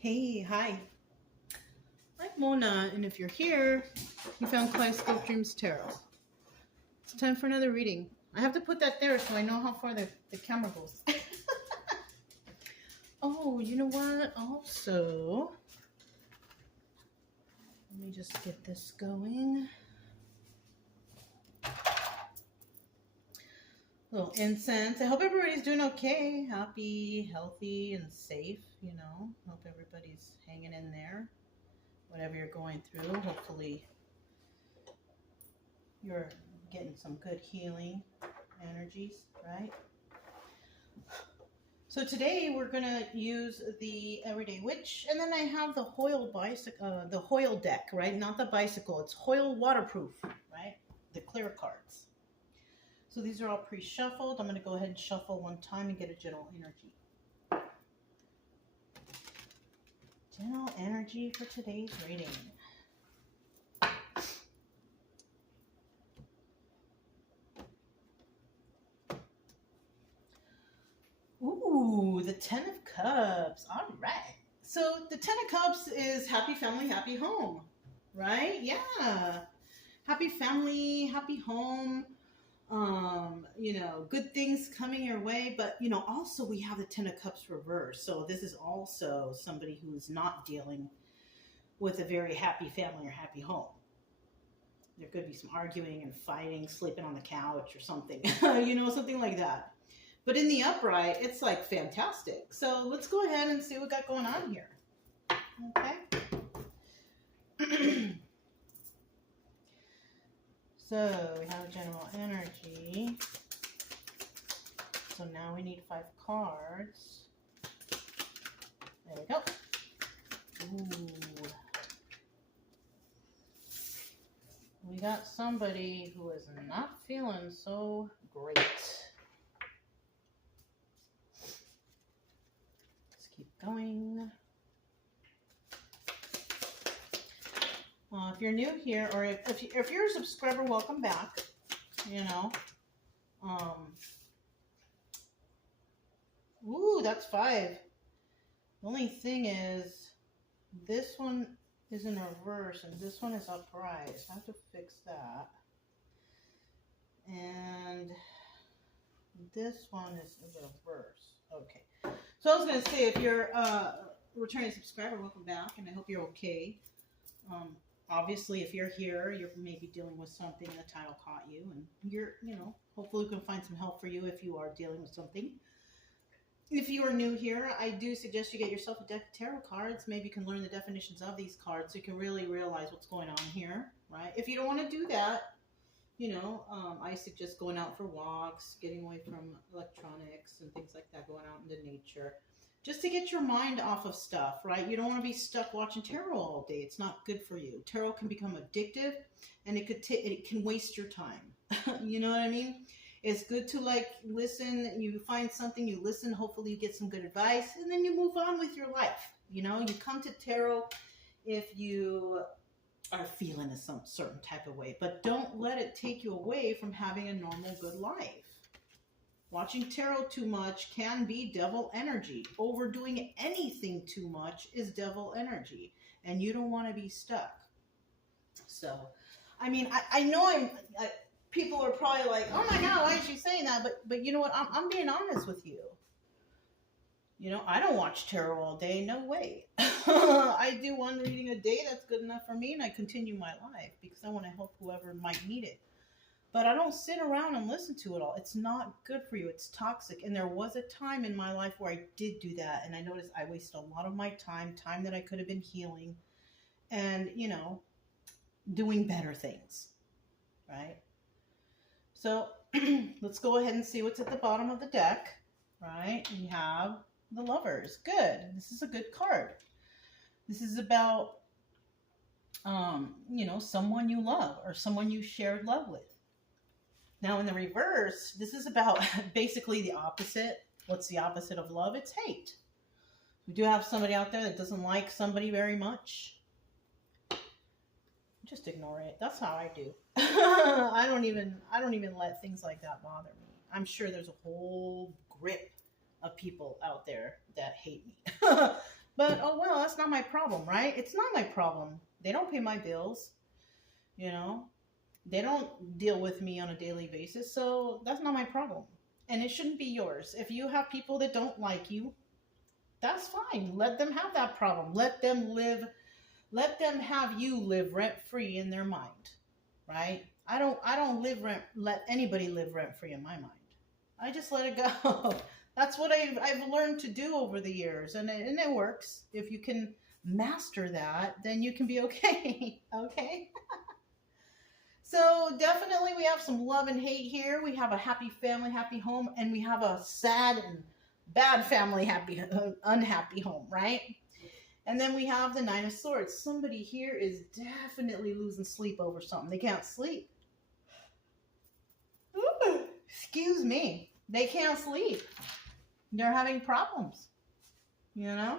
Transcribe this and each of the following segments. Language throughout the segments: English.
Hey, hi. I'm Mona, and if you're here, you found Kaleidoscope Dreams Tarot. It's time for another reading. I have to put that there so I know how far the camera goes. Oh, you know what? Also, let me just get this going. Little incense. I hope everybody's doing okay, happy, healthy, and safe. Hope everybody's hanging in there. Whatever you're going through, hopefully you're getting some good healing energies, right? So today we're gonna use the Everyday Witch, and then I have the Hoyle bicycle, the Hoyle deck, right? Not the bicycle. It's Hoyle waterproof, right? The clear cards. So these are all pre-shuffled. I'm gonna go ahead and shuffle one time and get a general energy. General energy for today's reading. Ooh, the Ten of Cups. All right. So the Ten of Cups is happy family, happy home, right? Yeah. Happy family, happy home. Good things coming your way. But, also we have the Ten of Cups reversed. So this is also somebody who's not dealing with a very happy family or happy home. There could be some arguing and fighting, sleeping on the couch or something, something like that. But in the upright, it's like fantastic. So let's go ahead and see what we got going on here. Okay. So we have general energy. So now we need 5 cards. There we go. Ooh. We got somebody who is not feeling so great. Going. If you're new here, or if you're a subscriber, welcome back. Ooh, that's 5. The only thing is, this one is in reverse and this one is upright. So I have to fix that. And this one is in reverse. Okay. So I was going to say, if you're a returning subscriber, welcome back, and I hope you're okay. Obviously, if you're here, you're maybe dealing with something, the title caught you, and you're, hopefully we can find some help for you if you are dealing with something. If you are new here, I do suggest you get yourself a deck of tarot cards. Maybe you can learn the definitions of these cards so you can really realize what's going on here, right? If you don't want to do that, I suggest going out for walks, getting away from electronics and things like that, going out into nature, just to get your mind off of stuff, right? You don't want to be stuck watching tarot all day. It's not good for you. Tarot can become addictive, and it can waste your time. You know what I mean? It's good to listen. You find something, you listen. Hopefully, you get some good advice, and then you move on with your life. You come to tarot if you are feeling some certain type of way, but don't let it take you away from having a normal, good life. Watching tarot too much can be devil energy. Overdoing anything too much is devil energy, and you don't want to be stuck. So, I know people are probably like, oh my God, why is she saying that? But you know what? I'm being honest with you. I don't watch tarot all day. No way. I do one reading a day. That's good enough for me. And I continue my life because I want to help whoever might need it. But I don't sit around and listen to it all. It's not good for you. It's toxic. And there was a time in my life where I did do that. And I noticed I wasted a lot of my time that I could have been healing and, doing better things. Right? So let's go ahead and see what's at the bottom of the deck. Right? We have the Lovers. Good. This is a good card. This is about, someone you love or someone you shared love with. Now in the reverse, this is about basically the opposite. What's the opposite of love? It's hate. We do have somebody out there that doesn't like somebody very much. Just ignore it. That's how I do. I don't even let things like that bother me. I'm sure there's a whole grip of people out there that hate me. But, oh well, that's not my problem, right? It's not my problem. They don't pay my bills, you know? They don't deal with me on a daily basis, so that's not my problem. And it shouldn't be yours. If you have people that don't like you, that's fine. Let them have that problem. Let them have you live rent free in their mind, right? I don't let anybody live rent free in my mind. I just let it go. That's what I've learned to do over the years, and it works. If you can master that, then you can be okay. Okay. So definitely we have some love and hate here. We have a happy family, happy home, and we have a sad and bad family, unhappy home, right? And then we have the Nine of Swords. Somebody here is definitely losing sleep over something. They can't sleep. Ooh, excuse me. They can't sleep. They're having problems, you know?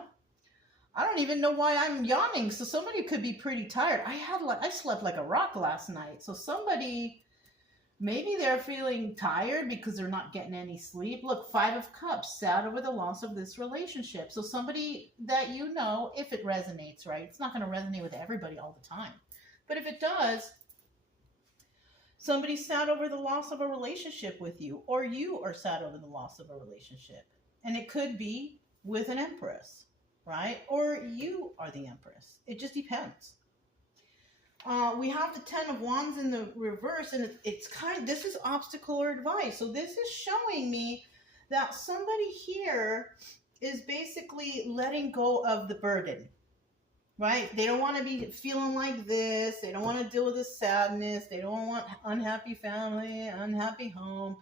I don't even know why I'm yawning. So somebody could be pretty tired. I slept like a rock last night. So somebody, maybe they're feeling tired because they're not getting any sleep. Look, Five of Cups, sad over the loss of this relationship. So somebody that you know, if it resonates, right? It's not going to resonate with everybody all the time. But if it does, somebody's sad over the loss of a relationship with you, or you are sad over the loss of a relationship. And it could be with an empress, right? Or you are the empress. It just depends. We have the Ten of Wands in the reverse, and this is obstacle or advice. So this is showing me that somebody here is basically letting go of the burden, right? They don't want to be feeling like this. They don't want to deal with the sadness. They don't want unhappy family, unhappy home.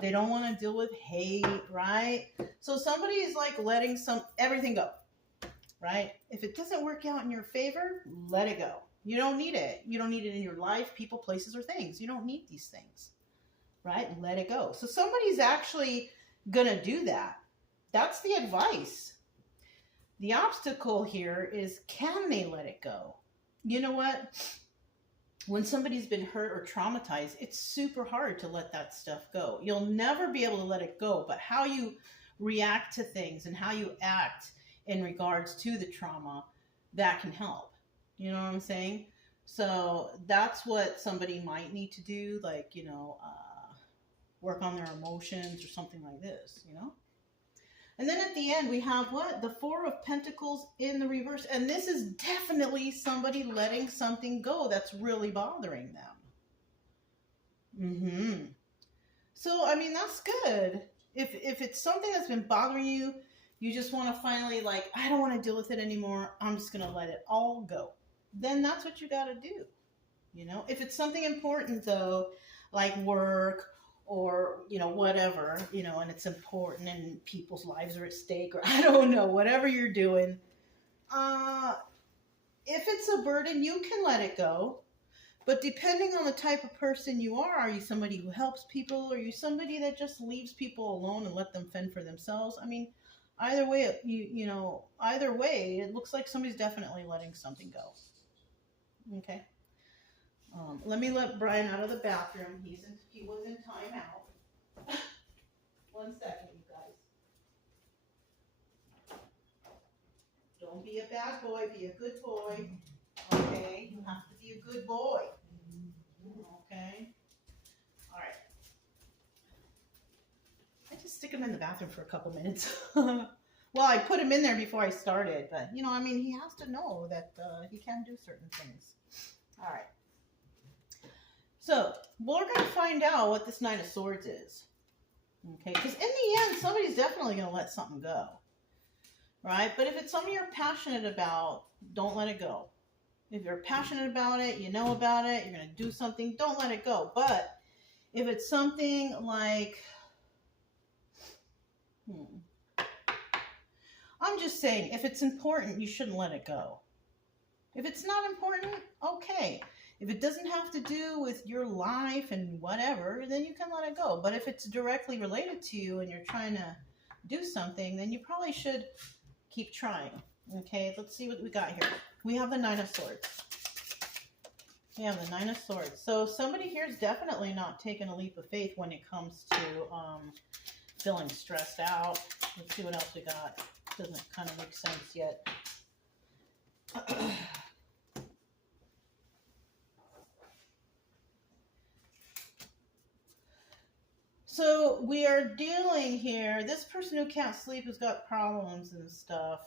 They don't want to deal with hate, right? So somebody is like letting everything go, right? If it doesn't work out in your favor, let it go. You don't need it. You don't need it in your life, people, places, or things. You don't need these things, right? Let it go. So somebody's actually going to do that. That's the advice. The obstacle here is, can they let it go? You know what? When somebody's been hurt or traumatized, it's super hard to let that stuff go. You'll never be able to let it go, but how you react to things and how you act in regards to the trauma, that can help. You know what I'm saying? So that's what somebody might need to do, like, work on their emotions or something like this, And then at the end, we have what? The Four of Pentacles in the reverse. And this is definitely somebody letting something go that's really bothering them. So, I mean, that's good. If it's something that's been bothering you, you just want to finally, I don't want to deal with it anymore. I'm just going to let it all go. Then that's what you got to do. If it's something important, though, like work, or, whatever, and it's important and people's lives are at stake, or I don't know, whatever you're doing. If it's a burden, you can let it go. But depending on the type of person you are you somebody who helps people, or are you somebody that just leaves people alone and let them fend for themselves? I mean, either way, either way, it looks like somebody's definitely letting something go. Okay. Let me let Brian out of the bathroom. He was in timeout. 1 second, you guys. Don't be a bad boy. Be a good boy. Okay? You have to be a good boy. Okay? All right. I just stick him in the bathroom for a couple minutes. Well, I put him in there before I started, but, he has to know that he can do certain things. All right. So, we're going to find out what this Nine of Swords is. Okay, because in the end, somebody's definitely going to let something go. Right? But if it's something you're passionate about, don't let it go. If you're passionate about it, you know about it, you're going to do something, don't let it go. But if it's something like, I'm just saying, if it's important, you shouldn't let it go. If it's not important, okay. If it doesn't have to do with your life and whatever, then you can let it go. But if it's directly related to you and you're trying to do something, then you probably should keep trying. Okay, let's see what we got here. We have the Nine of Swords. We have the Nine of Swords. So somebody here is definitely not taking a leap of faith when it comes to feeling stressed out. Let's see what else we got. Doesn't kind of make sense yet. So we are dealing here. This person who can't sleep has got problems and stuff.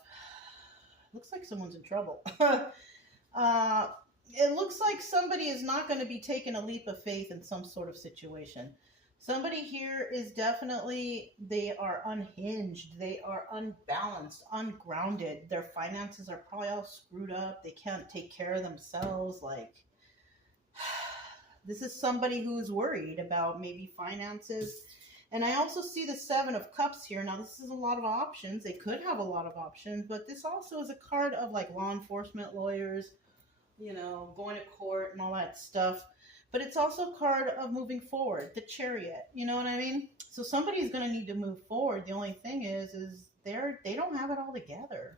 Looks like someone's in trouble. uh, it looks like somebody is not going to be taking a leap of faith in some sort of situation. Somebody here is definitely, they are unhinged. They are unbalanced, ungrounded. Their finances are probably all screwed up. They can't take care of themselves. Like, this is somebody who's worried about maybe finances. And I also see the Seven of Cups here. Now, this is a lot of options. They could have a lot of options, but this also is a card of like law enforcement, lawyers, you know, going to court and all that stuff. But it's also a card of moving forward, the Chariot. You know what I mean? So somebody's going to need to move forward. The only thing is they don't have it all together.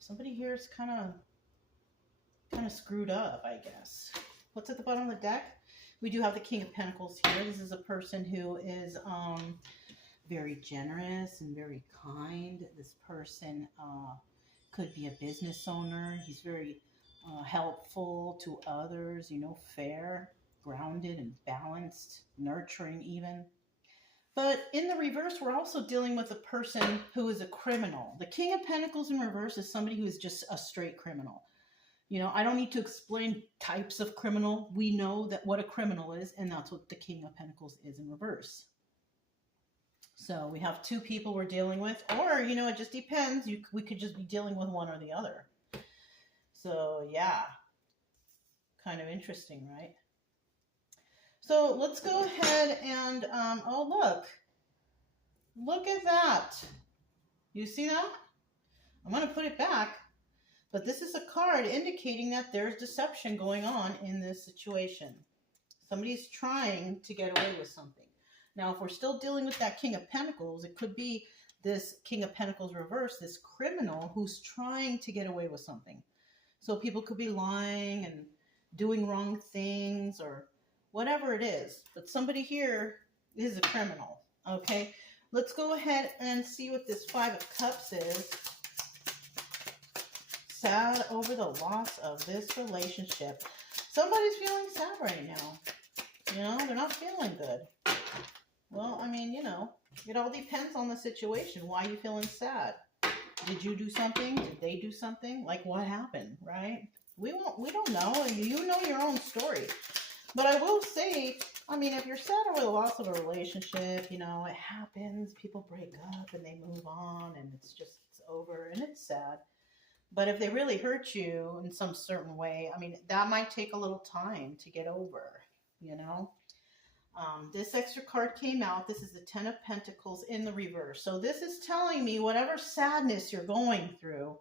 Somebody here is kind of screwed up, I guess. What's at the bottom of the deck? We do have the King of Pentacles here. This is a person who is very generous and very kind. This person could be a business owner. He's very helpful to others, you know, fair, grounded and balanced, nurturing even. But in the reverse, we're also dealing with a person who is a criminal. The King of Pentacles in reverse is somebody who is just a straight criminal. You know, I don't need to explain types of criminal. We know that what a criminal is, and that's what the King of Pentacles is in reverse. So we have two people we're dealing with, or, you know, it just depends. We could just be dealing with one or the other. So, yeah, kind of interesting, right? So let's go ahead and, oh, look at that. You see that? I'm going to put it back. But this is a card indicating that there's deception going on in this situation. Somebody's trying to get away with something. Now, if we're still dealing with that King of Pentacles, it could be this King of Pentacles reverse, this criminal who's trying to get away with something. So people could be lying and doing wrong things or whatever it is. But somebody here is a criminal, okay? Let's go ahead and see what this Five of Cups is. Sad over the loss of this relationship. Somebody's feeling sad right now. You know, they're not feeling good. Well, I mean, you know, it all depends on the situation. Why are you feeling sad? Did you do something? Did they do something? Like, what happened, right? We don't know. You know your own story. But I will say, I mean, if you're sad over the loss of a relationship, you know, it happens. People break up and they move on and it's over and it's sad. But if they really hurt you in some certain way, I mean, that might take a little time to get over, you know. This extra card came out. This is the Ten of Pentacles in the reverse. So this is telling me whatever sadness you're going through,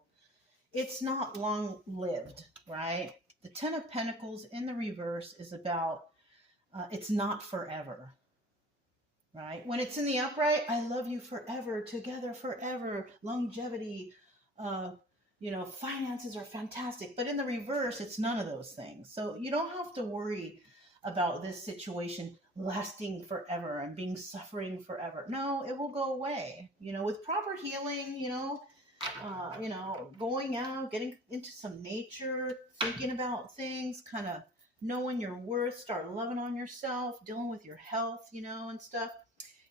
it's not long-lived, right? The Ten of Pentacles in the reverse is about, it's not forever, right? When it's in the upright, I love you forever, together forever, longevity, you know, finances are fantastic. But in the reverse, it's none of those things. So you don't have to worry about this situation lasting forever and being suffering forever. No, it will go away. You know, with proper healing, you know, going out, getting into some nature, thinking about things, kind of knowing your worth, start loving on yourself, dealing with your health, you know, and stuff.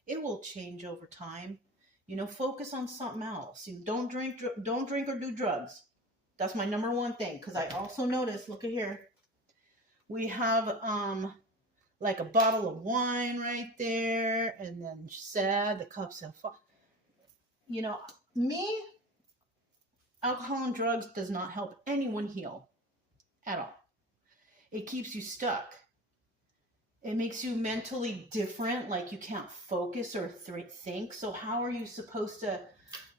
It will change over time. You know, focus on something else. You don't drink or do drugs. That's my number one thing. Because I also noticed, look at here, we have like a bottle of wine right there, and then sad, the cups have fallen. You know, me, alcohol and drugs does not help anyone heal at all. It keeps you stuck. It makes you mentally different, like you can't focus or think. So how are you supposed to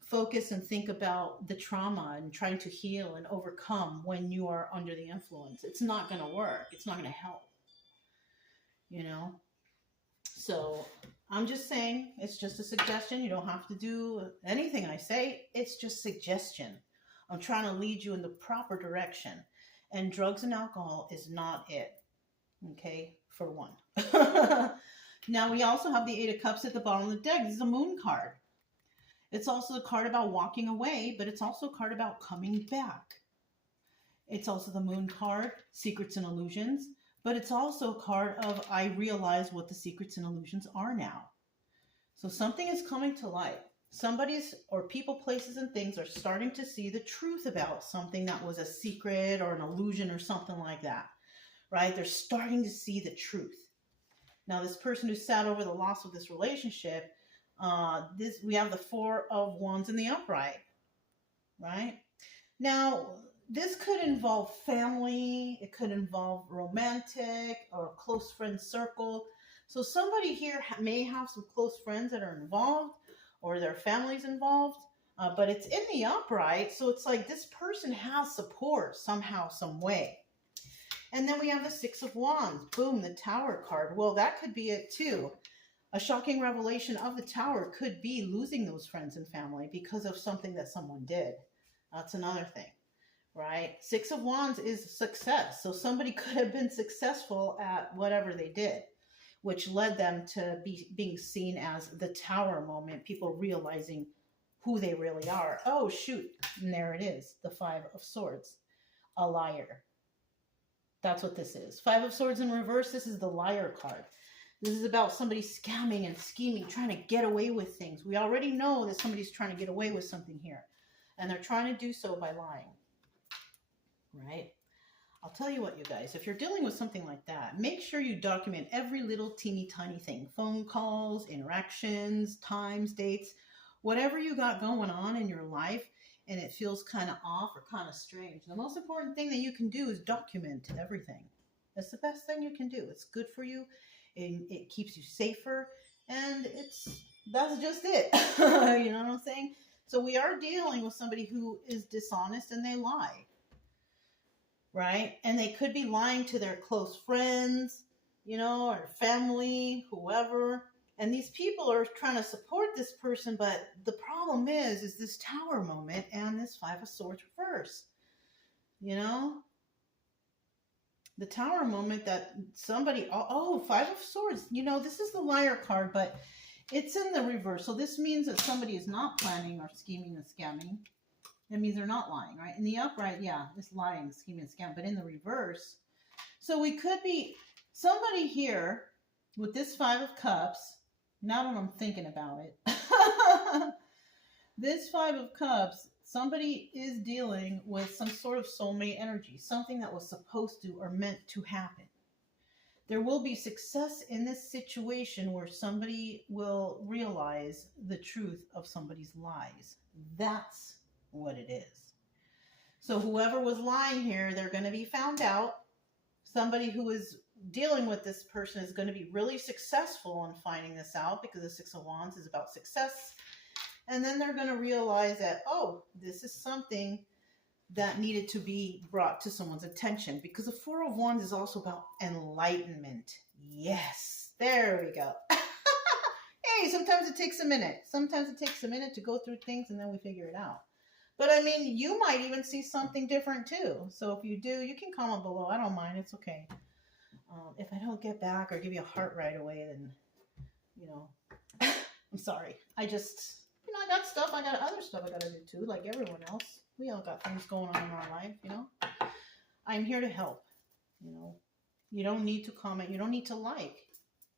focus and think about the trauma and trying to heal and overcome when you are under the influence? It's not going to work. It's not going to help, you know? So I'm just saying, it's just a suggestion. You don't have to do anything I say. It's just suggestion. I'm trying to lead you in the proper direction. And drugs and alcohol is not it. Okay, for one. Now we also have the Eight of Cups at the bottom of the deck. This is a moon card. It's also a card about walking away, but it's also a card about coming back. It's also the Moon card, secrets and illusions. But it's also a card of I realize what the secrets and illusions are now. So something is coming to light. Somebody's or people, places, and things are starting to see the truth about something that was a secret or an illusion or something like that, right? They're starting to see the truth. Now, this person who sat over the loss of this relationship, we have the Four of Wands in the upright, right? Now, this could involve family. It could involve romantic or close friend circle. So somebody here may have some close friends that are involved or their family's involved, but it's in the upright. So it's like this person has support somehow, some way. And then we have the Six of Wands. Boom, the Tower card. Well, that could be it too. A shocking revelation of the Tower could be losing those friends and family because of something that someone did. That's another thing, right? Six of Wands is success. So somebody could have been successful at whatever they did, which led them to being seen as the Tower moment, people realizing who they really are. Oh, shoot. And there it is, the Five of Swords, a liar. That's what this is. Five of Swords in reverse, this is the Liar card. This is about somebody scamming and scheming, trying to get away with things. We already know that somebody's trying to get away with something here, and they're trying to do so by lying, right? I'll tell you what, you guys, if you're dealing with something like that, make sure you document every little teeny tiny thing. Phone calls, interactions, times, dates, whatever you got going on in your life and it feels kind of off or kind of strange. The most important thing that you can do is document everything. That's the best thing you can do. It's good for you. It keeps you safer. And that's just it. You know what I'm saying? So we are dealing with somebody who is dishonest and they lie. Right? And they could be lying to their close friends, you know, or family, whoever. And these people are trying to support this person, but the problem is this Tower moment and this Five of Swords reverse. You know? The Tower moment that somebody, Five of Swords. You know, this is the Liar card, but it's in the reverse. So this means that somebody is not planning or scheming and scamming. It means they're not lying, right? In the upright, yeah, it's lying, scheming, scam. But in the reverse, so we could be somebody here with this Five of Cups. Now that I'm thinking about it, this Five of Cups, somebody is dealing with some sort of soulmate energy, something that was supposed to or meant to happen. There will be success in this situation where somebody will realize the truth of somebody's lies. That's what it is. So whoever was lying here, they're going to be found out. Somebody who is dealing with this person is going to be really successful in finding this out because the Six of Wands is about success. And then they're going to realize that, oh, this is something that needed to be brought to someone's attention, because the Four of Wands is also about enlightenment. Yes, there we go. Hey, sometimes it takes a minute. Sometimes it takes a minute to go through things and then we figure it out. But I mean, you might even see something different too. So if you do, you can comment below. I don't mind. It's okay. If I don't get back or give you a heart right away, then, you know, I'm sorry. I just, you know, I got stuff. I got other stuff I got to do too, like everyone else. We all got things going on in our life, you know. I'm here to help, you know. You don't need to comment. You don't need to like.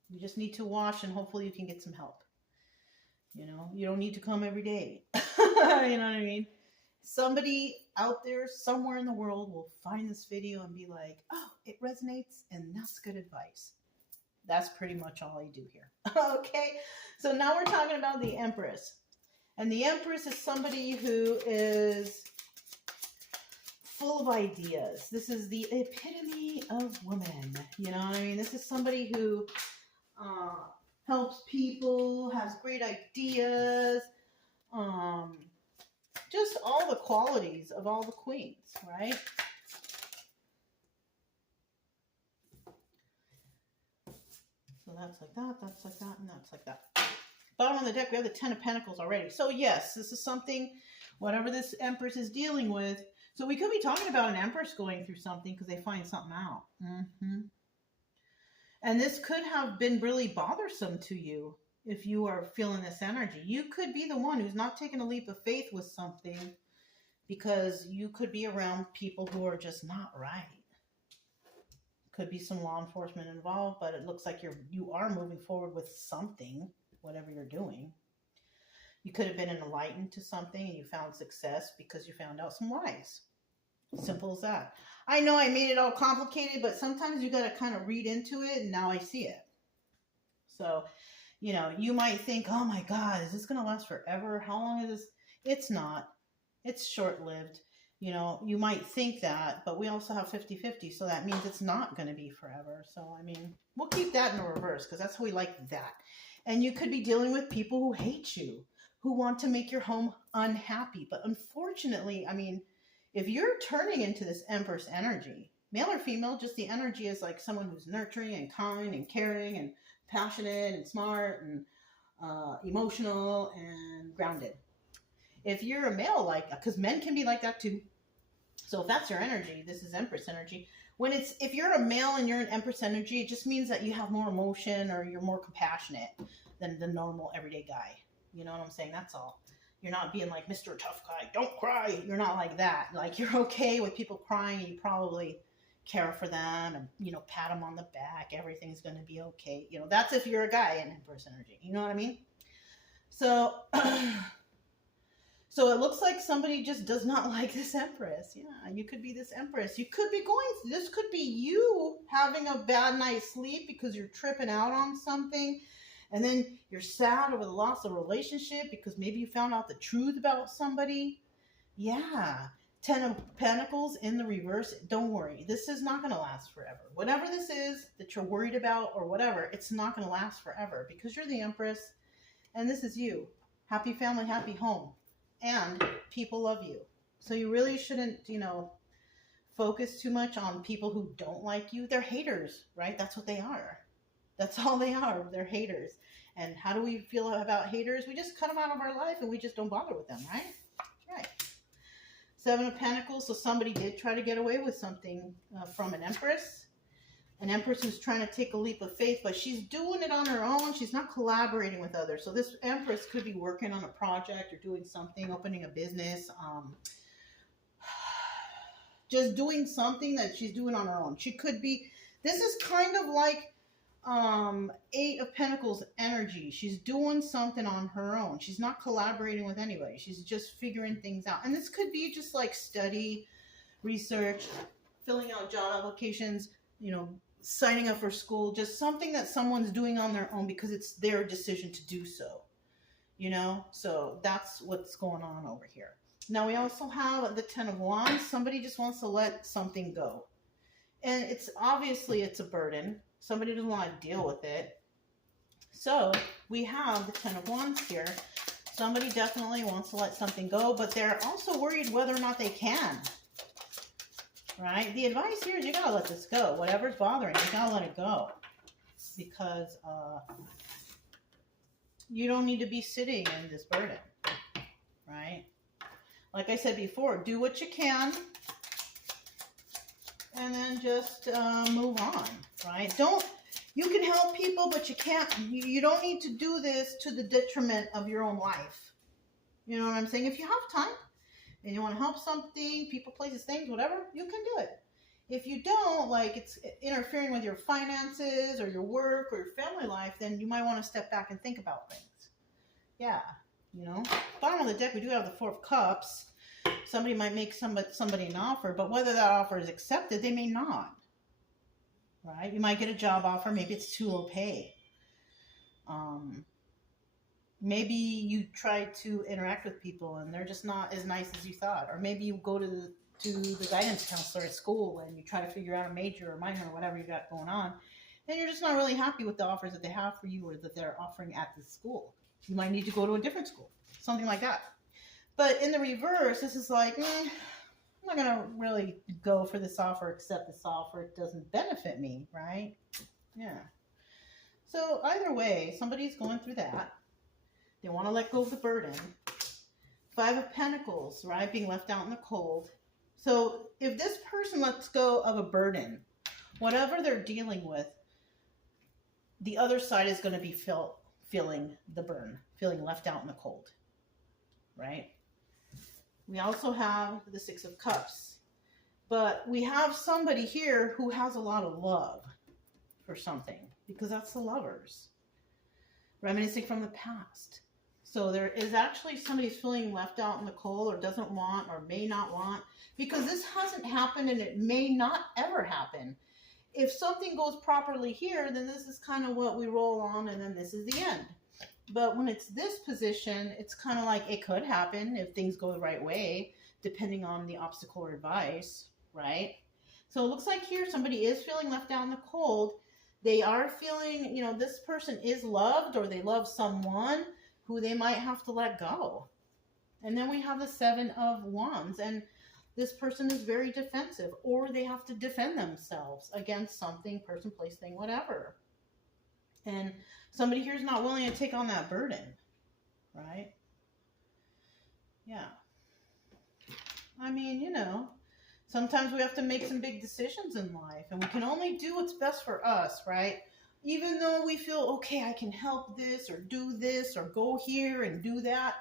You just need to watch and hopefully you can get some help. You know, you don't need to come every day. You know what I mean? Somebody out there somewhere in the world will find this video and be like, oh, it resonates and that's good advice. That's pretty much all I do here. Okay, so now we're talking about the Empress. And the Empress is somebody who is full of ideas. This is the epitome of woman. You know what I mean? This is somebody who helps people, has great ideas, just all the qualities of all the queens, right? So that's like that, that's like that, and that's like that. Bottom of the deck, we have the Ten of Pentacles already. So yes, this is something, whatever this Empress is dealing with. So we could be talking about an Empress going through something because they find something out. And this could have been really bothersome to you if you are feeling this energy. You could be the one who's not taking a leap of faith with something because you could be around people who are just not right. Could be some law enforcement involved, but it looks like you are moving forward with something, whatever you're doing. You could have been enlightened to something and you found success because you found out some lies. Simple as that. I know I made it all complicated, but sometimes you got to kind of read into it, and now I see it. So, you know, you might think, oh my God, is this going to last forever? How long is this? It's not. It's short-lived. You know, you might think that, but we also have 50-50, so that means it's not going to be forever. So, I mean, we'll keep that in the reverse because that's how we like that. And you could be dealing with people who hate you, who want to make your home unhappy. But unfortunately, I mean, if you're turning into this Empress energy, male or female, just the energy is like someone who's nurturing and kind and caring and passionate and smart and emotional and grounded. If you're a male like that, because men can be like that too. So if that's your energy, this is Empress energy. If you're a male and you're an Empress energy, it just means that you have more emotion or you're more compassionate than the normal everyday guy. You know what I'm saying? That's all. You're not being like Mr. Tough Guy. Don't cry. You're not like that. Like, you're okay with people crying. You probably care for them and, you know, pat them on the back. Everything's going to be okay. You know, that's if you're a guy in Empress energy. You know what I mean? So, so it looks like somebody just does not like this Empress. Yeah, you could be this Empress. You could be this could be you having a bad night's sleep because you're tripping out on something. And then you're sad over the loss of a relationship because maybe you found out the truth about somebody. Yeah. 10 of Pentacles in the reverse. Don't worry. This is not going to last forever. Whatever this is that you're worried about or whatever, it's not going to last forever because you're the Empress and this is you. Happy family, happy home. And people love you. So you really shouldn't, you know, focus too much on people who don't like you. They're haters, right? That's what they are. That's all they are. They're haters. And how do we feel about haters? We just cut them out of our life and we just don't bother with them, right? Right. 7 of Pentacles. So somebody did try to get away with something from an Empress. An Empress who's trying to take a leap of faith, but she's doing it on her own. She's not collaborating with others. So this Empress could be working on a project or doing something, opening a business, just doing something that she's doing on her own. She could be, this is kind of like 8 of Pentacles energy. She's doing something on her own. She's not collaborating with anybody. She's just figuring things out. And this could be just like study, research, filling out job applications, you know, signing up for school, just something that someone's doing on their own because it's their decision to do so, you know? So that's what's going on over here. Now we also have the 10 of Wands. Somebody just wants to let something go. And it's obviously it's a burden. Somebody doesn't want to deal with it. So we have the 10 of Wands here. Somebody definitely wants to let something go, but they're also worried whether or not they can. Right? The advice here is you gotta let this go. Whatever's bothering you, you gotta let it go. Because you don't need to be sitting in this burden. Right? Like I said before, do what you can. And then just move on, right? You can help people, but you can't, you don't need to do this to the detriment of your own life. You know what I'm saying? If you have time and you want to help something, people, places, things, whatever, you can do it. If you don't, like it's interfering with your finances or your work or your family life, then you might want to step back and think about things. Yeah, you know? Bottom of the deck, we do have the 4 of Cups. Somebody might make somebody an offer, but whether that offer is accepted, they may not. Right? You might get a job offer. Maybe it's too low pay. Maybe you try to interact with people and they're just not as nice as you thought. Or maybe you go to the guidance counselor at school and you try to figure out a major or minor or whatever you got going on. And you're just not really happy with the offers that they have for you or that they're offering at the school. You might need to go to a different school. Something like that. But in the reverse, this is like, I'm not going to really go for this offer, accept this offer. It doesn't benefit me, right? Yeah. So either way, somebody's going through that. They want to let go of the burden. 5 of Pentacles, right? Being left out in the cold. So if this person lets go of a burden, whatever they're dealing with, the other side is going to be feeling the burn, feeling left out in the cold, right? We also have the Six of Cups. But we have somebody here who has a lot of love for something, because that's the Lovers. Reminiscing from the past. So there is actually somebody feeling left out in the cold, or doesn't want, or may not want, because this hasn't happened and it may not ever happen. If something goes properly here, then this is kind of what we roll on, and then this is the end. But when it's this position, it's kind of like it could happen if things go the right way, depending on the obstacle or advice, right? So it looks like here somebody is feeling left out in the cold. They are feeling, you know, this person is loved, or they love someone who they might have to let go. And then we have the Seven of Wands, and this person is very defensive, or they have to defend themselves against something, person, place, thing, whatever. And somebody here is not willing to take on that burden, right? Yeah. I mean, you know, sometimes we have to make some big decisions in life, and we can only do what's best for us, right? Even though we feel, okay, I can help this, or do this, or go here and do that.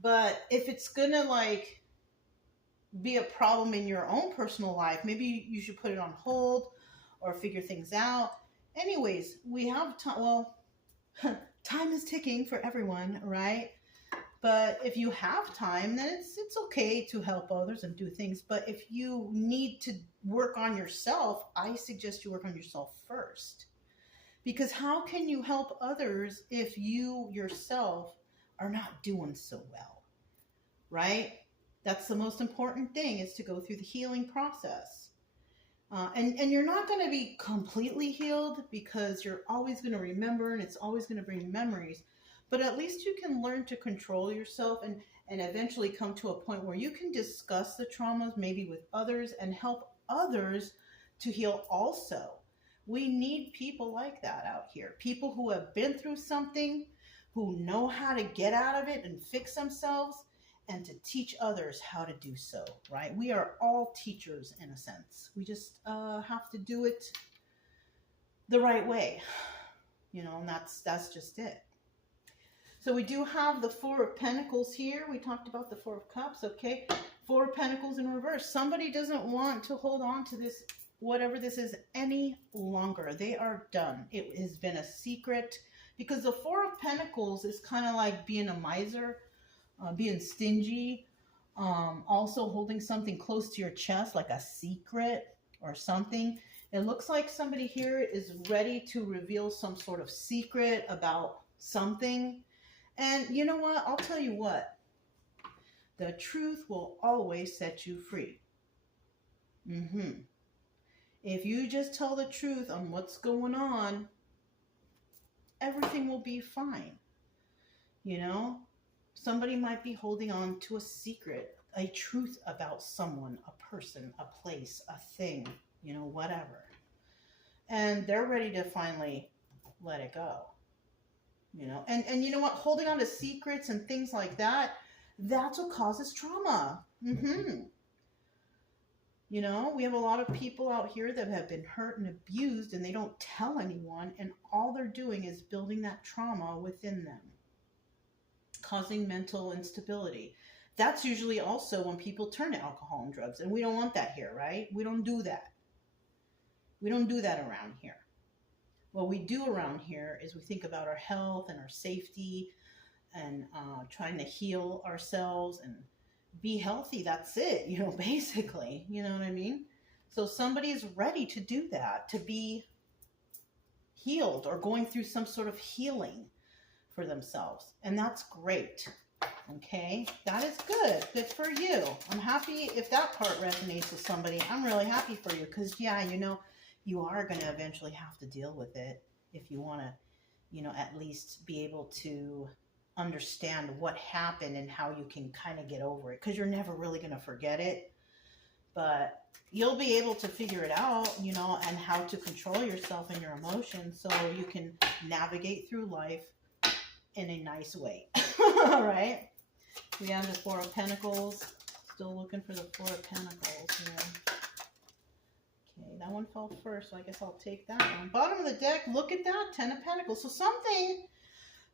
But if it's gonna like be a problem in your own personal life, maybe you should put it on hold or figure things out. Anyways, we have time. Well, time is ticking for everyone, right? But if you have time, then it's okay to help others and do things. But if you need to work on yourself, I suggest you work on yourself first. Because how can you help others if you yourself are not doing so well, right? That's the most important thing, is to go through the healing process. And you're not going to be completely healed, because you're always going to remember, and it's always going to bring memories. But at least you can learn to control yourself, and eventually come to a point where you can discuss the traumas maybe with others and help others to heal also. We need people like that out here. People who have been through something, who know how to get out of it and fix themselves, and to teach others how to do so, right? We are all teachers in a sense. We just have to do it the right way, you know, and that's just it. So we do have the Four of Pentacles here. We talked about the Four of Cups, okay? Four of Pentacles in reverse. Somebody doesn't want to hold on to this, whatever this is, any longer. They are done. It has been a secret, because the Four of Pentacles is kind of like being a miser, being stingy, also holding something close to your chest, like a secret or something. It looks like somebody here is ready to reveal some sort of secret about something. And you know what? I'll tell you what. The truth will always set you free. If you just tell the truth on what's going on, everything will be fine. You know? Somebody might be holding on to a secret, a truth about someone, a person, a place, a thing, you know, whatever. And they're ready to finally let it go. You know, and you know what? Holding on to secrets and things like that, that's what causes trauma. You know, we have a lot of people out here that have been hurt and abused, and they don't tell anyone, and all they're doing is building that trauma within them, causing mental instability. That's usually also when people turn to alcohol and drugs, and we don't want that here, right? We don't do that. We don't do that around here. What we do around here is we think about our health and our safety, and trying to heal ourselves and be healthy. That's it, you know, basically, you know what I mean? So somebody is ready to do that, to be healed or going through some sort of healing for themselves. And that's great. Okay, that is good. Good for you. I'm happy if that part resonates with somebody. I'm really happy for you, because yeah, you know, you are going to eventually have to deal with it if you want to, you know, at least be able to understand what happened and how you can kind of get over it, because you're never really going to forget it, but you'll be able to figure it out, you know, and how to control yourself and your emotions so you can navigate through life in a nice way. All right. We have the Four of Pentacles. Still looking for the Four of Pentacles here. Okay, that one fell first, so I guess I'll take that one. Bottom of the deck, look at that, Ten of Pentacles. So something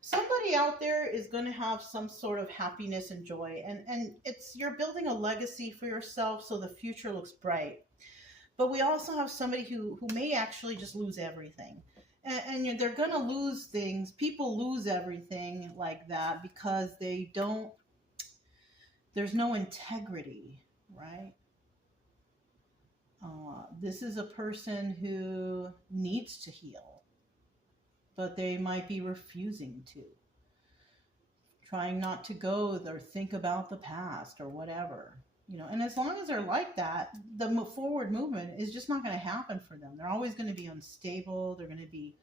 somebody out there is going to have some sort of happiness and joy, and it's, you're building a legacy for yourself, so the future looks bright. But we also have somebody who may actually just lose everything, and they're going to lose things. People lose everything like that because they don't, there's no integrity, right? This is a person who needs to heal, but they might be refusing to, trying not to go or think about the past or whatever, you know. And as long as they're like that, the forward movement is just not going to happen for them. They're always going to be unstable. They're going to be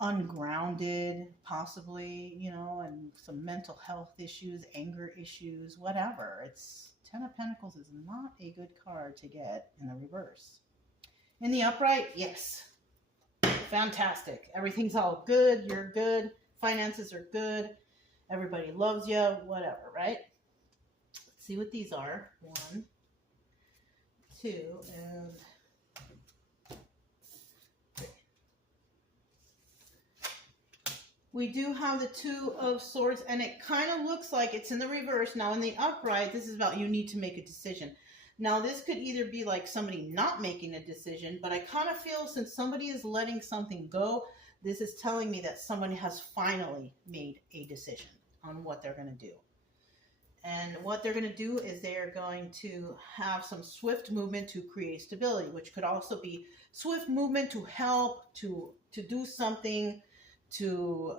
ungrounded, possibly, you know, and some mental health issues, anger issues, whatever. It's, Ten of Pentacles is not a good card to get in the reverse. In the upright, yes. Fantastic. Everything's all good. You're good. Finances are good. Everybody loves you. Whatever, right? Let's see what these are. 1, 2, and 3. We do have the Two of Swords, and it kind of looks like it's in the reverse. Now, in the upright, this is about you need to make a decision. Now, this could either be like somebody not making a decision, but I kind of feel since somebody is letting something go, this is telling me that somebody has finally made a decision on what they're going to do. And what they're going to do is they are going to have some swift movement to create stability, which could also be swift movement to help, to do something, to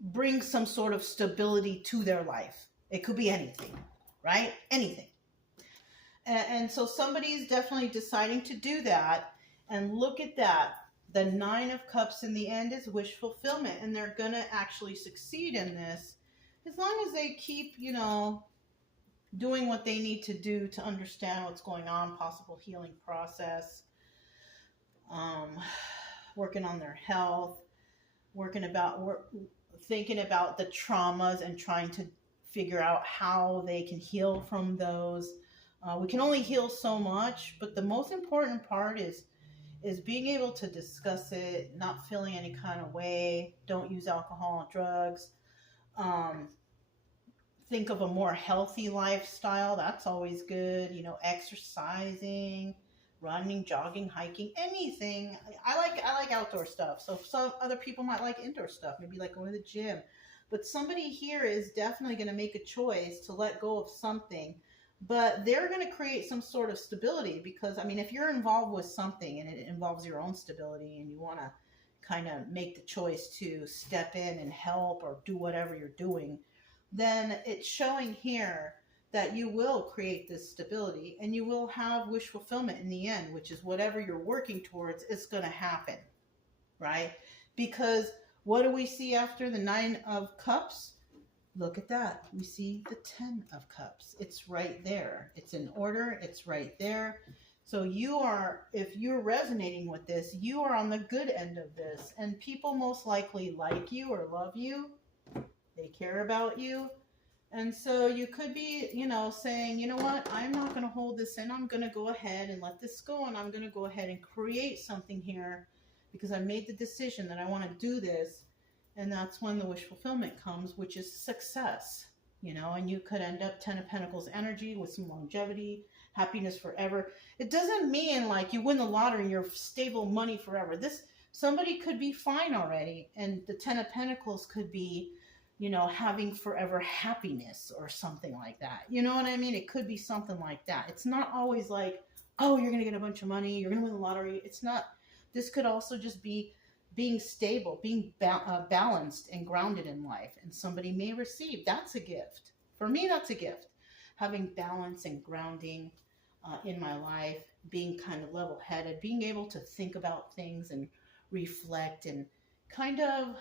bring some sort of stability to their life. It could be anything, right? Anything. And so somebody's definitely deciding to do that. And look at that. The 9 of Cups in the end is wish fulfillment. And they're going to actually succeed in this as long as they keep, you know, doing what they need to do to understand what's going on, possible healing process, working on their health, thinking about the traumas and trying to figure out how they can heal from those. We can only heal so much, but the most important part is being able to discuss it, not feeling any kind of way. Don't use alcohol and drugs. Think of a more healthy lifestyle. That's always good. You know, exercising, running, jogging, hiking, anything. I like outdoor stuff. So some other people might like indoor stuff, maybe like going to the gym. But somebody here is definitely going to make a choice to let go of something. But they're going to create some sort of stability because, I mean, if you're involved with something and it involves your own stability and you want to kind of make the choice to step in and help or do whatever you're doing, then it's showing here that you will create this stability and you will have wish fulfillment in the end, which is whatever you're working towards is going to happen, right? Because what do we see after the 9 of Cups? Look at that. We see the 10 of Cups. It's right there. It's in order. It's right there. So you are, if you're resonating with this, you are on the good end of this. And people most likely like you or love you. They care about you. And so you could be, you know, saying, you know what, I'm not going to hold this in. I'm going to go ahead and let this go. And I'm going to go ahead and create something here because I made the decision that I want to do this. And that's when the wish fulfillment comes, which is success, you know, and you could end up 10 of Pentacles energy with some longevity, happiness forever. It doesn't mean like you win the lottery and you're stable money forever. Somebody could be fine already. And the 10 of Pentacles could be, you know, having forever happiness or something like that. You know what I mean? It could be something like that. It's not always like, oh, you're going to get a bunch of money, you're going to win the lottery. It's not. This could also just be being stable, being balanced and grounded in life. And somebody may receive. That's a gift. For me, that's a gift. Having balance and grounding in my life, being kind of level-headed, being able to think about things and reflect and kind of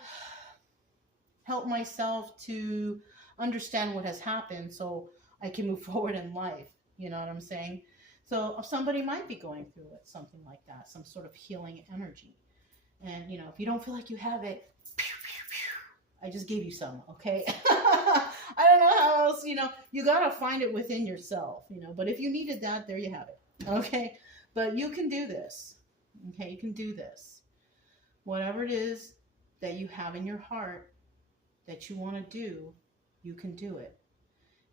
help myself to understand what has happened so I can move forward in life. You know what I'm saying? So somebody might be going through it, something like that, some sort of healing energy. And, you know, if you don't feel like you have it, I just gave you some, okay? I don't know how else, you know, you got to find it within yourself, you know. But if you needed that, there you have it, okay? But you can do this, okay? You can do this. Whatever it is that you have in your heart that you want to do, you can do it.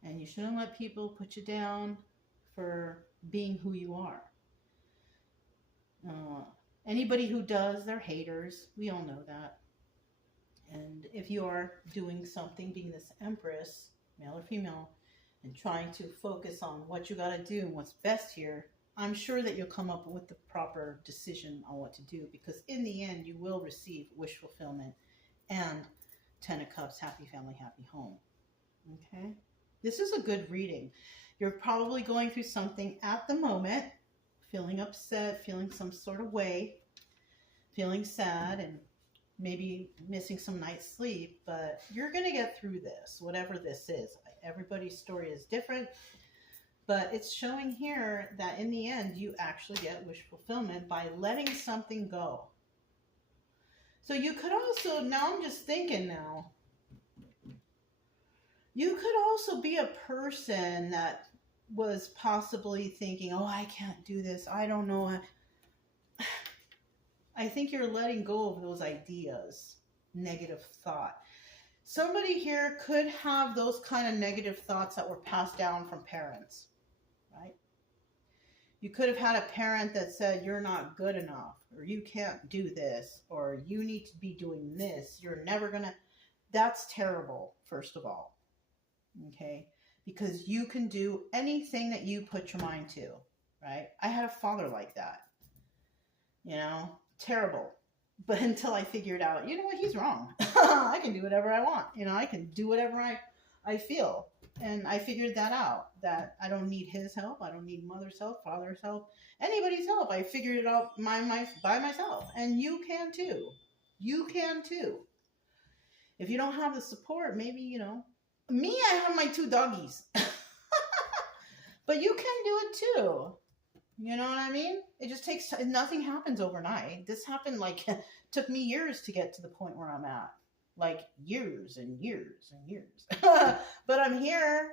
And you shouldn't let people put you down for being who you are. Anybody who does, they're haters. We all know that. And if you are doing something, being this empress, male or female, and trying to focus on what you got to do and what's best here, I'm sure that you'll come up with the proper decision on what to do, because in the end, you will receive wish fulfillment and 10 of Cups, happy family, happy home. Okay? This is a good reading. You're probably going through something at the moment, feeling upset, feeling some sort of way, feeling sad, and maybe missing some night's sleep, but you're going to get through this, whatever this is. Everybody's story is different, but it's showing here that in the end, you actually get wish fulfillment by letting something go. So you could also, now I'm just thinking now, you could also be a person that was possibly thinking, oh, I can't do this. I don't know. I think you're letting go of those ideas, negative thought. Somebody here could have those kind of negative thoughts that were passed down from parents, right? You could have had a parent that said, you're not good enough, or you can't do this, or you need to be doing this. You're never going to. That's terrible, first of all, okay? Because you can do anything that you put your mind to, right? I had a father like that, you know, terrible. But until I figured out, you know what, he's wrong. I can do whatever I want. You know, I can do whatever I feel. And I figured that out, that I don't need his help. I don't need mother's help, father's help, anybody's help. I figured it out by myself. And you can too. You can too. If you don't have the support, maybe, you know, me, I have my 2 doggies. But you can do it too. You know what I mean? It just takes, nothing happens overnight. This happened like, took me years to get to the point where I'm at. Like years and years and years. But I'm here.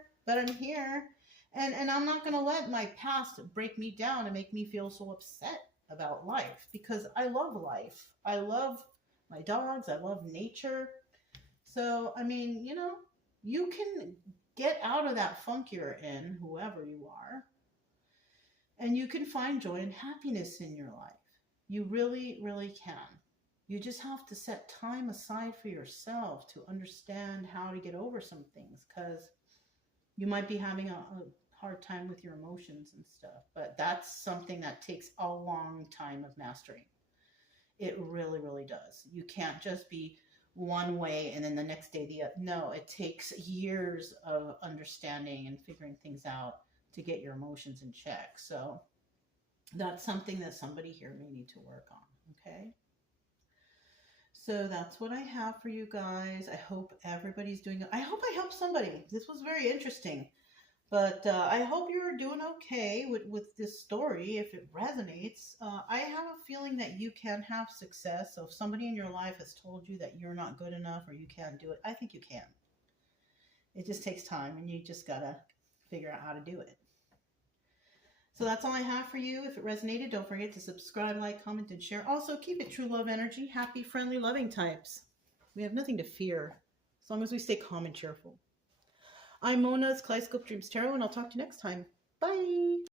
And I'm not going to let my past break me down and make me feel so upset about life, because I love life. I love my dogs. I love nature. So, I mean, you know, you can get out of that funk you're in, whoever you are. And you can find joy and happiness in your life. You really, really can. You just have to set time aside for yourself to understand how to get over some things, because you might be having a hard time with your emotions and stuff. But that's something that takes a long time of mastering. It really, really does. You can't just be one way and then the next day the other. No, it takes years of understanding and figuring things out to get your emotions in check. So that's something that somebody here may need to work on, okay? So that's what I have for you guys. I hope everybody's doing it. I hope I helped somebody. This was very interesting. But I hope you're doing okay with this story, if it resonates. I have a feeling that you can have success. So if somebody in your life has told you that you're not good enough or you can't do it, I think you can. It just takes time, and you just got to figure out how to do it. So that's all I have for you. If it resonated, don't forget to subscribe, like, comment, and share. Also, keep it true love energy. Happy, friendly, loving types. We have nothing to fear as long as we stay calm and cheerful. I'm Mona's Kaleidoscope Dreams Tarot, and I'll talk to you next time. Bye.